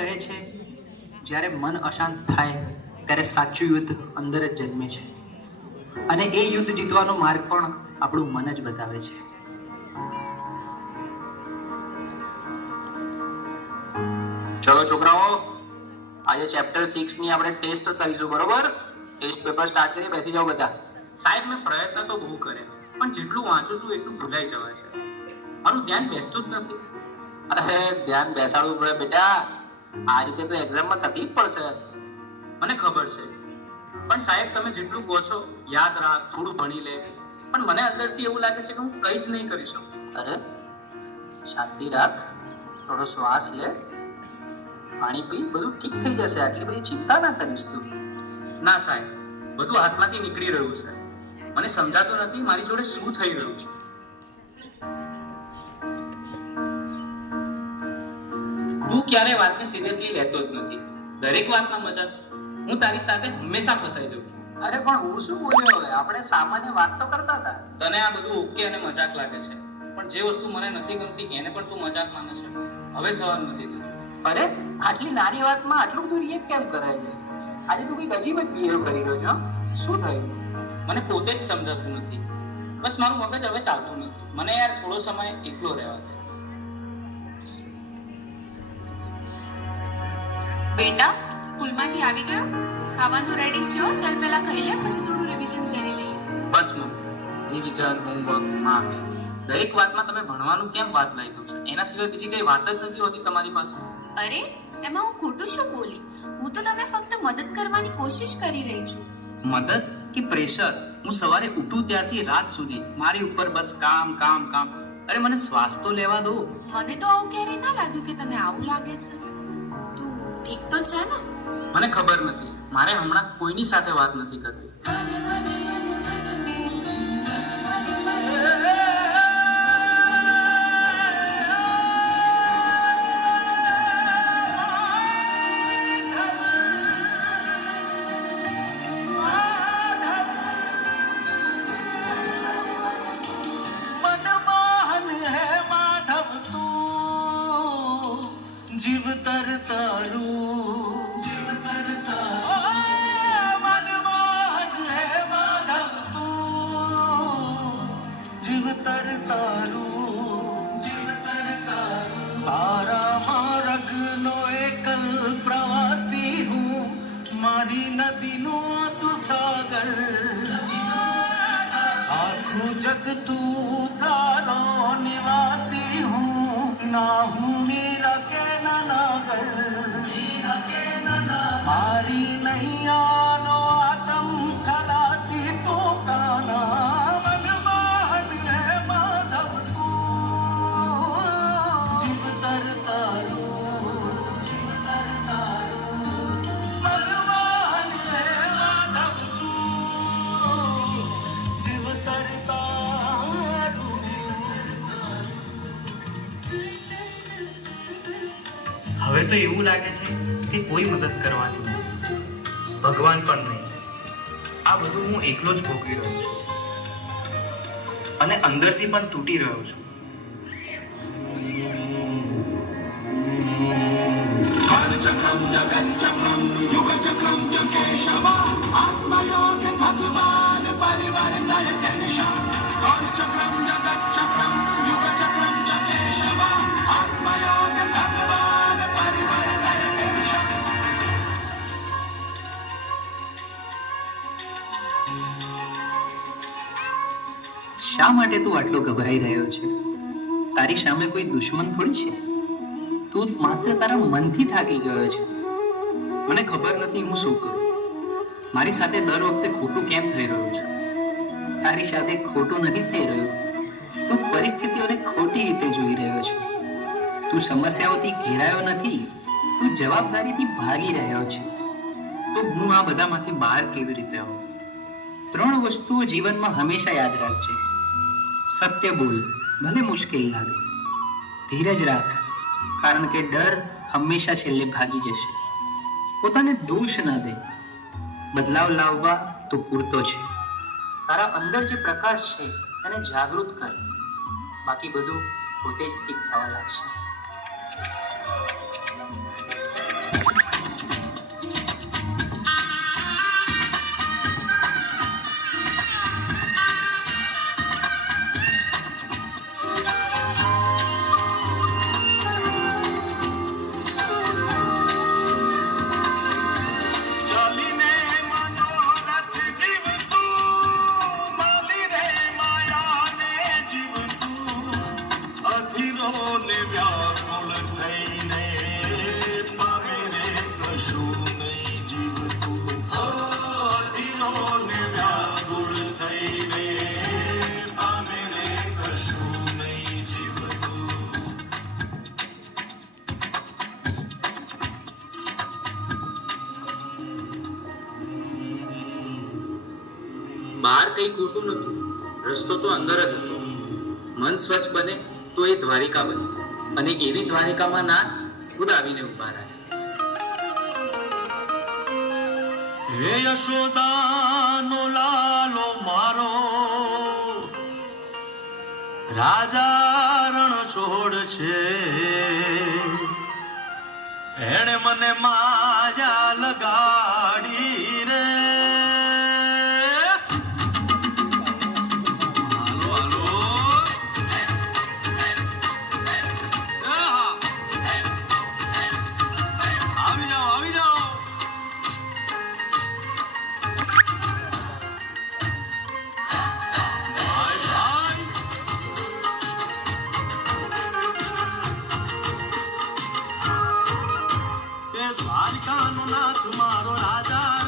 કહે છે જ્યારે મન અશાંત થાય ત્યારે સાચું યુદ્ધ અંદર જ જન્મે છે, અને એ યુદ્ધ જીતવાનો માર્ગ પણ આપણું મન જ બતાવે છે. ચલો છોકરાઓ, આજે ચેપ્ટર 6 ની આપણે ટેસ્ટ કરીશું, બરોબર? ટેસ્ટ પેપર સ્ટાર્ટ કરી, બેસી જાઓ બધા. સાહેબ, મેં પ્રયત્ન તો બહુ કર્યા, પણ જેટલું વાંચું છું એટલું ભૂલાઈ જવાય છે. મારું ધ્યાન બેસતું જ નથી. અરે ધ્યાન બેસાડવું પડે બેટા, આ રીતે તો એક્ઝામમાં તકલીફ પડશે. મને ખબર છે, પણ સાહેબ તમે જેટલું કહો છો યાદ રાખ, થોડું ભણી લે, પણ મને અંદરથી એવું લાગે છે કે હું કંઈ જ નહીં કરી શકું. અરે શાંતિ રાખ, થોડો શ્વાસ લે, પાણી પી, બધું ઠીક થઈ જશે. આટલી બધી ચિંતા ના કરીશ તું. ના સાહેબ, બધું હાથમાંથી નીકળી રહ્યું છે. મને સમજાતું નથી મારી જોડે શું થઈ રહ્યું છે. તું ક્યારે વાતને સિરિયસલી લેતો જ નથી, દરેક વાતમાં મજાક. હું તારી સાથે હંમેશા ફસાઈ જાઉં છું. અરે પણ હું શું બોલ્યો? હવે આપણે સામાન્ય વાત તો કરતા હતા. તને આ બધું ઓકે અને મજાક લાગે છે, પણ જે વસ્તુ મને નથી ગમતી એને પણ તું મજાક માને છે. હવે સવાલ નથી થતો. અરે આટલી નાની વાતમાં આટલું બધું રિએક્ટ કેમ કરાય છે? આજે તું કંઈક અજીબ જ બિહેવ કરી રહ્યો છો. શું થયું? મને પોતે જ સમજાતું નથી. બસ મારું મગજ હવે ચાલતું નથી. મને યાર થોડો સમય એકલો રહેવા દે. બેટા, સ્કૂલમાંથી આવી ગયો? ખાવાનું રેડી છે? ચાલ પહેલા ખાઈ લે, પછી થોડું રિવિઝન કરી લઈએ. બસ મમ, રિવિઝન, હોમવર્ક, માર્ક્સ, દરેક વાતમાં તમે ભણવાનું કેમ વાત લઈ દો છો? એના સિવાય બીજી કઈ વાત જ નથી હોતી તમારી પાસે. અરે એમાં હું ખોટું શું બોલી? હું તો તને ફક્ત મદદ કરવાની કોશિશ કરી રહી છું. મદદ કે પ્રેશર? હું સવારે ઉઠું ત્યારથી રાત સુધી મારી ઉપર બસ કામ કામ કામ. અરે મને શ્વાસ તો લેવા દો. મને તો આવું ક્યારેય ના લાગ્યું કે તને આવું લાગે છે. તું ઠીક તો છે ને? મને ખબર નથી, મારે હમણાં કોઈની સાથે વાત નથી કરવી. જીવ તર તારું, જીવ તર તારું, મનમોહન હે માધવ તું, જીવ તર તારું, જીવ તર તારું. તારા માર્ગનો એકલ પ્રવાસી હું, મારી નદીનો તું સાગર, આખું જગ તું તારો નિવાસી હું, ના હું મેરા કે મારી નૈયાનો આતમ ખલાસી તો કાના, મનમોહન હે માધવ તું, જીવ તર તારું, જીવ તર તારું, મનમોહન હે માધવ તું, જીવ તર તારું. હવે તો એવું લાગે છે કે કોઈ મદદ કરવાની નથી, ભગવાન પણ નહીં. આ બધું હું એકલો જ ભોગવી રહ્યો છું અને અંદરથી પણ તૂટી રહ્યો છું. કાલચક્રમ જગચ્ચક્રમ યુગચક્રમ ચ કેશવ આત્મયોગ ભગવાન પરિવર્તય નિશા. કાલચક્રમ જગચ્ચક્રમ યુગચક્રમ ચ કેશવ આત્મયોગ ભગવાન પરિવર્તય નિશા. શા માટે તું આટલો ગભરાઈ રહ્યો છે? તારી સામે કોઈ દુશ્મન થોડી છે. તું માત્ર તારા મનથી થાકી ગયો છે. મને ખબર નથી હું શું કરું. મારી સાથે દર વખતે ખોટું કેમ થઈ રહ્યું છે? તારી સાથે ખોટું નથી થઈ રહ્યું, તું પરિસ્થિતિઓને ખોટી રીતે જોઈ રહ્યો છે. તું સમસ્યાઓથી ઘેરાયો નથી, તું જવાબદારીથી ભાગી રહ્યો છે. તો હું આ બધામાંથી બહાર કેવી રીતે આવું? 3 વસ્તુઓ જીવનમાં હંમેશા યાદ રાખજે. સત્ય બોલ, ભલે મુશ્કેલ લાગે. ધીરજ રાખ, કારણ કે ડર હંમેશા છેલ્લે ભાગી જશે. પોતાને દોષ ન દે, બદલાવ લાવવા તો પૂરતો છે. તારા અંદર જે પ્રકાશ છે તેને જાગૃત કર, બાકી બધું પોતે જ ઠીક થવા લાગશે. બહાર કઈ ખોટું નતું, રસ્તો તો અંદર જ હતો. મન સ્વચ્છ બને તો એ દ્વારિકા બને છે, અને એવી દ્વારિકામાં નાથ ખુદ આવીને ઉભા રહે છે. હે યશોદાનો લાલો મારો, રાજા રણ છોડ છે, એણે મને માયા લગાડી રે. હાલો હાલો, આવી જાઓ આવી જાઓ. ભાઈ ભાઈ, એ દ્વારકાનો નાથ મારો રાજા